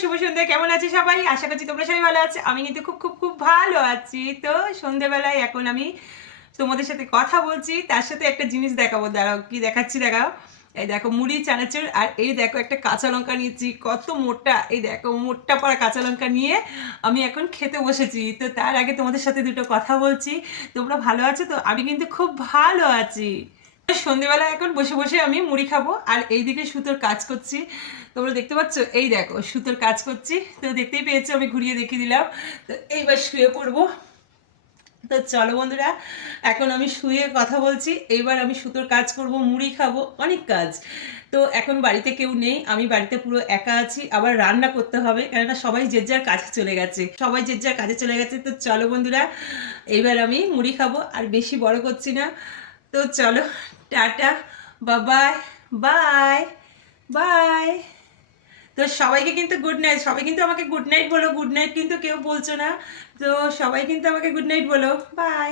শুভ সন্ধ্যা। কেমন আছি সবাই? আশা করছি তোমরা সবাই ভালো আছো। আমি কিন্তু খুব খুব খুব ভালো আছি। তো সন্ধ্যেবেলায় এখন আমি তোমাদের সাথে কথা বলছি, তার সাথে একটা জিনিস দেখাবো। দাঁড়াও, কি দেখাচ্ছি দেখাও। এই দেখো মুড়ি চানাচুর, আর এই দেখো একটা কাঁচা লঙ্কা নিয়েছি, কত মোটা। এই দেখো মোটা পাড়া কাঁচা লঙ্কা নিয়ে আমি এখন খেতে বসেছি। তো তার আগে তোমাদের সাথে দুটো কথা বলছি। তোমরা ভালো আছো তো? আমি কিন্তু খুব ভালো আছি। সন্ধেবেলা এখন বসে বসে আমি মুড়ি খাবো, আর এইদিকে সুতোর কাজ করছি। তোমরা দেখতে পাচ্ছ, এই দেখো সুতোর কাজ করছি। তো দেখতেই পেয়েছো, আমি ঘুরিয়ে দেখিয়ে দিলাম। তো এইবার শুয়ে পড়বো। তো চলো বন্ধুরা, এখন আমি শুয়ে কথা বলছি, এইবার আমি সুতোর কাজ করব, মুড়ি খাবো, অনেক কাজ। তো এখন বাড়িতে কেউ নেই, আমি বাড়িতে পুরো একা আছি। আবার রান্না করতে হবে, কেননা সবাই যে যার কাজে চলে গেছে, সবাই যে যার কাজে চলে গেছে। তো চলো বন্ধুরা, এইবার আমি মুড়ি খাবো, আর বেশি বড় করছি না। তো চলো, টাটা, বাই বাই বাই। তো সবাইকে কিন্তু গুড নাইট। সবাই কিন্তু আমাকে গুড নাইট বলো। গুড নাইট কিন্তু কেউ বলছো না। তো সবাই কিন্তু আমাকে গুড নাইট বলো। বাই।